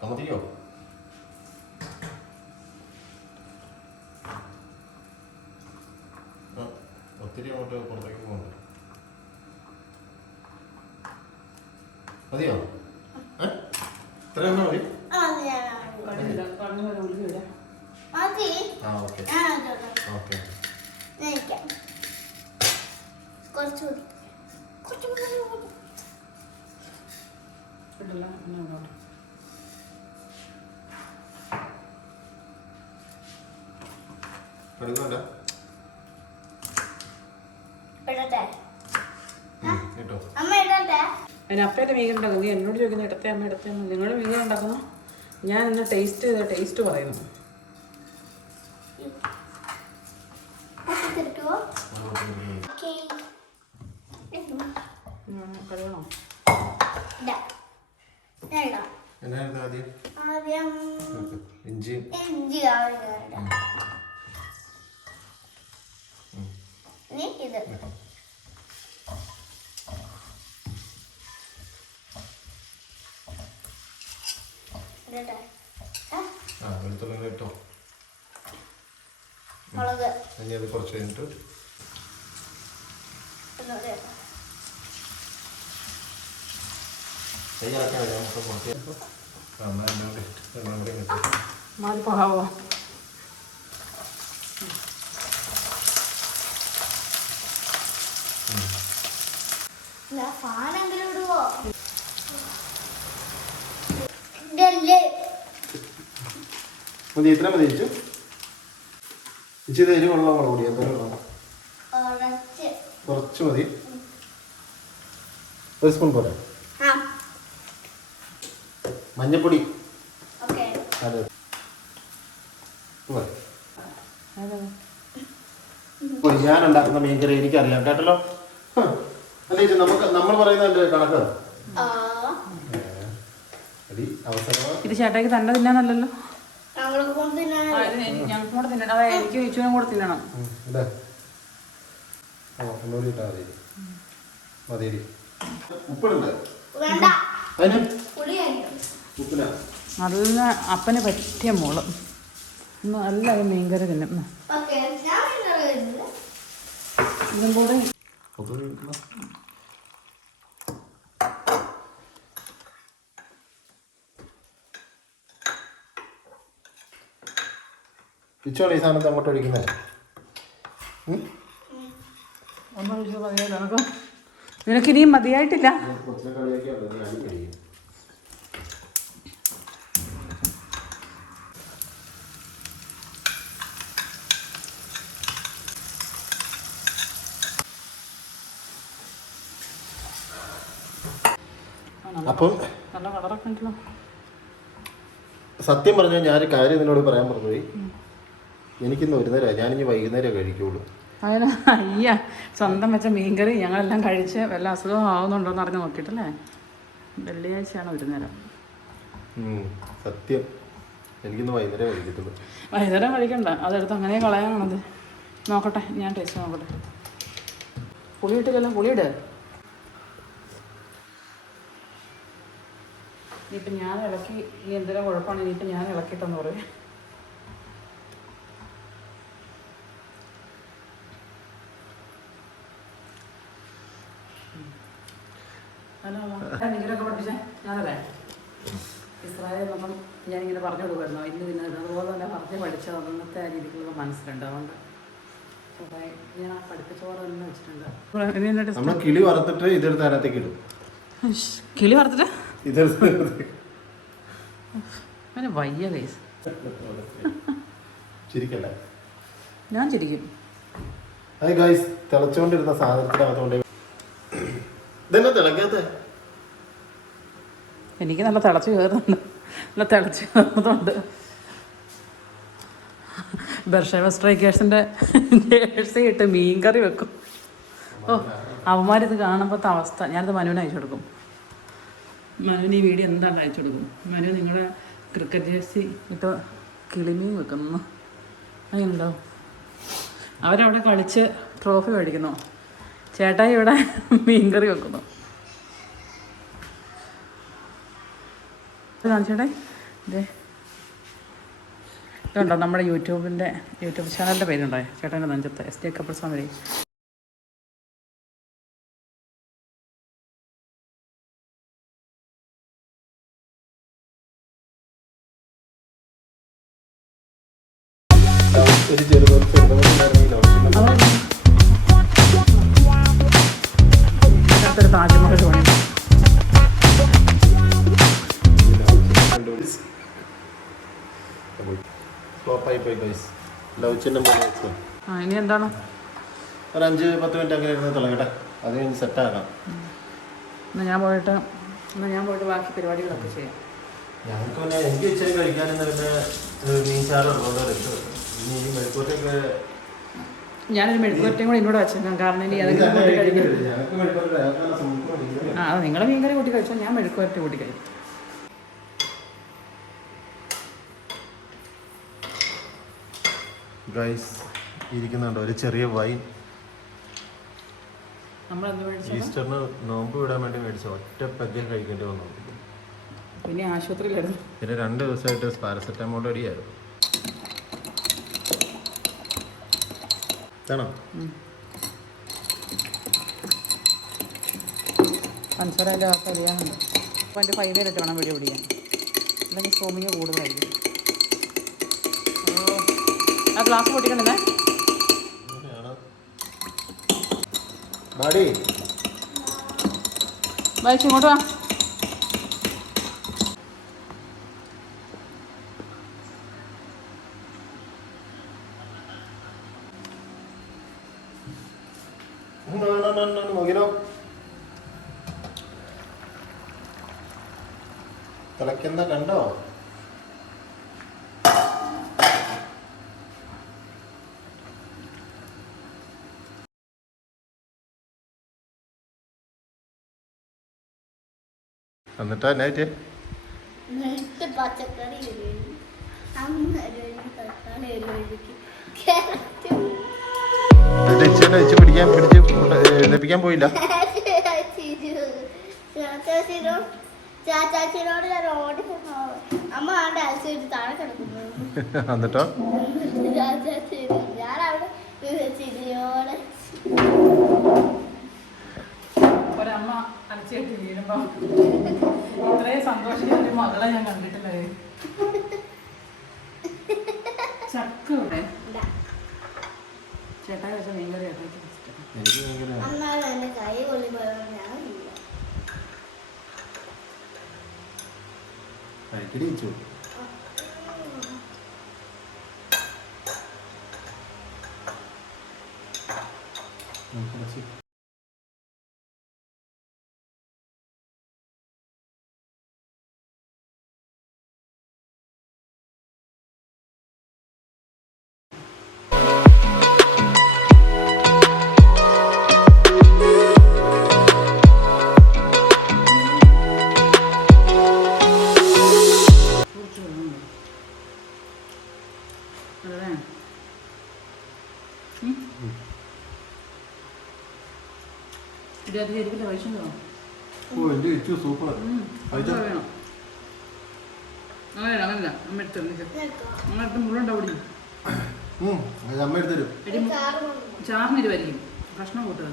കമതിയോ ആ, ഒത്തിരി അങ്ങോട്ട് പുറത്തേക്ക് പോകുന്നുണ്ട് മതിയോ ഏ ഇത്ര എണ്ണ മതി ആ ഓക്കെ ഓക്കെ കുറച്ചുകൂടി കുറച്ചുകൂടി എടുക്കണ്ട ഇടട്ടെ ഇടട്ടെ. അതിന് അപ്പേന്റെ മീൻ ഉണ്ടാക്കും നീ എന്നോട് ചോദിക്കുന്ന ഇടത്തെ അമ്മ ഇടത്തെ അമ്മ. നിങ്ങൾ മീൻ ഉണ്ടാക്കുന്നു ഞാൻ ഇന്ന് ടേസ്റ്റ് ചെയ്ത ടേസ്റ്റ് പറയുന്നു. കഴുകണോ? എന്നായിരുന്നു ആദ്യം? ആദ്യം ഇഞ്ചി ഇഞ്ചി ഇനി ഇത്. വെളുത്തുള്ളി ഇട്ടോ മുളക്. ഇനി അത് കുറച്ച് കഴിഞ്ഞിട്ട്. തയ്യാറാക്കാൻ വരാം നമുക്ക് കുറച്ച്. കൂടി കിട്ടും ഫാനെങ്കിലും ഇടുവോ? ഇതല്ലേ? മതി ഇത്ര മതി ഇത് എരിവുള്ള മുളക് പൊടി കുറച്ച്. കുറച്ച് മതി. ഒരു സ്പൂൺ പോലെ. ആ. മഞ്ഞപ്പൊടി. ഓക്കെ. അതെ. ഞാൻ ഉണ്ടാക്കുന്ന മീൻകറി എനിക്കറിയാം കേട്ടല്ലോ? ഹ. അല്ല നമുക്ക് നമ്മൾ പറയുന്നതല്ലേ കണക്ക്? ഇത് ചേട്ടായിക്ക് തന്നെ തിന്നാനല്ലല്ലോ ഞങ്ങൾക്കും കൂടെ തിന്നണം. അതായത് എനിക്ക് ഇച്ചുവിനും കൂടെ തിന്നണം. നല്ല അപ്പന് പറ്റിയ മോൾ. നല്ല മീൻകര മീൻകറി തിന്നും. ഇതും കൂടെ. പിച്ചോളി ഈ സാധനത്തെ അങ്ങോട്ട് ഒഴിക്കുന്നത് നിനക്ക് ഇനിയും മതിയായിട്ടില്ല. അപ്പം സത്യം പറഞ്ഞാൽ ഞാനൊരു കാര്യം നിന്നോട് പറയാൻ മറന്നുപോയി. എനിക്കിന്ന് ഒരു നേരം ഞാനിനി വൈകുന്നേരം കഴിക്കുള്ളൂ. അതിന് അയ്യ സ്വന്തം വെച്ച മീൻകറി ഞങ്ങളെല്ലാം കഴിച്ച് വല്ല അസുഖം ആവുന്നുണ്ടോ എന്ന് അറിഞ്ഞ് നോക്കിയിട്ടല്ലേ? വെള്ളിയാഴ്ചയാണ് ഒരു നേരം. സത്യം. എനിക്കിന്ന് വൈകുന്നേരം കഴിക്കത്തുള്ളൂ. വൈകുന്നേരം കഴിക്കണ്ട. അതെടുത്ത് അങ്ങനെ കളയാണത് നോക്കട്ടെ ഞാൻ ടേസ്റ്റ് നോക്കട്ടെ. പുളി ഇട്ടില്ലല്ലോ പുളി ഇട്. ഞാൻ ഇളക്കി ഈ എന്തെങ്കിലും കുഴപ്പമാണ് ഞാൻ ഇളക്കിയിട്ടെന്ന് പറയും. അപ്പം ഞാനിങ്ങനെ പറഞ്ഞു കൊടുക്കുമായിരുന്നു ഇന്ന് പിന്നെ അതുപോലെ തന്നെ പറഞ്ഞ് പഠിച്ചത് അന്നത്തെ ആ രീതിക്കുള്ള മനസ്സിലുണ്ട്. അതുകൊണ്ട് നമ്മൾ കിളി വറുത്തിട്ട് ഇതെടുത്ത് അതിനകത്തേക്ക് ഇടും. കിളി വറുത്തിട്ട്? ഇതെടുത്ത് പിന്നെ വയ്യ കേസ് ചിരിക്കല്ലേ? ഞാൻ ചിരിക്കും. അത് ഗൈസ് തിളച്ചുകൊണ്ടിരുന്ന സാധനത്തിനകത്തോണ്ട് ഇതെന്നാ തിളക്കാത്ത? എനിക്ക് നല്ല തിളച്ച് കയറുന്നുണ്ട്. നല്ല തിളച്ച് കയറുന്നുണ്ട്. ബർഷേവ സ്ട്രൈക്കേഴ്സിന്റെ ജേഴ്സി ഇട്ട് മീൻ കറി വെക്കും. ഓ അവന്മാരിത് കാണുമ്പോഴത്തെ അവസ്ഥ. ഞാനിത് മനുവിന് അയച്ചു കൊടുക്കും. മനുവിന് ഈ വീഡിയോ എന്താണ് അയച്ചു കൊടുക്കും? മനു നിങ്ങളുടെ ക്രിക്കറ്റ് ജേഴ്സി ഇട്ട് കിളിമീൻ വെക്കുന്നു. അതിനുണ്ടോ അവരവിടെ കളിച്ച് ട്രോഫി മേടിക്കുന്നു. ചേട്ടായി ഇവിടെ മീൻ കറി വെക്കുന്നു കാണിച്ചേട്ടെ ഇതേ ഇതുണ്ടോ നമ്മുടെ യൂട്യൂബിന്റെ യൂട്യൂബ് ചാനലിന്റെ പേരുണ്ടോ? ചേട്ടന്റെ നെഞ്ചത്ത് എസ് ഡി കപ്പിൾ സ്വാമി ഒരു ഇതിനകത്തൊരു താജ്മഹൽ പണി ഫ്ലോപ്പായി പോയി ഗൈസ് ലവ് ചിഹ്നം പോലെ ആ ഇനി എന്താണ്? ഒരു അഞ്ച് പത്ത് മിനിറ്റ് അങ്ങനെ ഇരുന്ന് തുടങ്ങട്ടെ അത് കഴിഞ്ഞ് സെറ്റാക്കാം എന്നാ ഞാൻ പോയിട്ട് എന്നാ ഞാൻ പോയിട്ട് ബാക്കി പരിപാടികളൊക്കെ ചെയ്യാം. ഞങ്ങൾക്ക് പിന്നെ എനിക്ക് ഇച്ചിരി കഴിക്കാനെന്ന് പിന്നെ മീൻ ചാറ് ഉള്ളതുകൊണ്ട് എടുത്തു ഇനി ഈ മെഴുക്കൂറ്റൊക്കെ ഞാനൊരു മെഴുക്കുവരട്ടിയും കൂടെ എന്നോട് വെച്ചേക്കാം. കാരണം ഇനി അതൊക്കെ കൂട്ടി കഴിക്കും. ആ അത് നിങ്ങൾ മീൻകറി കൂട്ടി കഴിച്ചാൽ ഞാൻ മെഴുക്കുവരട്ടി കൂട്ടി കഴിക്കും. ഗൈസ് ഇരിക്കുന്നുണ്ട്. ഒരു ചെറിയ വൈൻ ഈസ്റ്ററിന് നോമ്പ് വിടാൻ വേണ്ടി മേടിച്ച ഒറ്റ പെഗ്ഗേ കഴിക്കേണ്ടി വന്നു. പിന്നെ ആശുപത്രിയിലായിരുന്നു. പിന്നെ രണ്ട് ദിവസമായിട്ട് പാരസെറ്റാമോൾ അടിയായിരുന്നു പഞ്ചസാര അതിന്റെ അപ്പോൾ അതിന്റെ വേണം വീഡിയോ പിടിക്കാൻ. അല്ലെങ്കിൽ സോമിങ് കൂടുതലായിരിക്കും. ആ ഗ്ലാസ് പൊട്ടിക്കണ്ടേ? അങ്ങനെയാണ് ബാഡി വായിച്ചു ഇങ്ങോട്ട് വാ. നോക്കിനോ തിളയ്ക്കുന്ന കണ്ടോ? എന്നിട്ടാ നൈറ്റ് പച്ചക്കറി തക്കാളി റോഡിൽ വെച്ച് പിടിക്കാൻ പിടിച്ച് ലഭിക്കാൻ പോയില്ല. എന്നിട്ടോ? ഒരമ്മ അലച്ചിട്ട് വീഴുമ്പോ ഇത്രയും സന്തോഷിക്കുന്ന ഒരു മകളെ ഞാൻ കണ്ടിട്ടില്ലേ? ചക്ക. ചേട്ടായി വെച്ച മീൻകറി ചേട്ടായിക്ക് ഇഷ്ടം. എനിക്ക് ഭയങ്കര അന്നാണ് എന്റെ കൈ കൊള്ളി പോയത് ഞാൻ ഇല്ല. അരിക്കടി വെച്ചു. കുറച്ച്. ഇരുപത്തി ഇരുപത്തില്ല കഴിച്ചോ ഓ എന്റെ ഇച്ചു സൂപ്പർ? വേണം അമ്മ എടുത്ത്. അമ്മ എടുത്ത് അമ്മ എടുത്തരും. ചാറിന് ഇരുവായിരിക്കും ഭക്ഷണം കൂട്ടുക.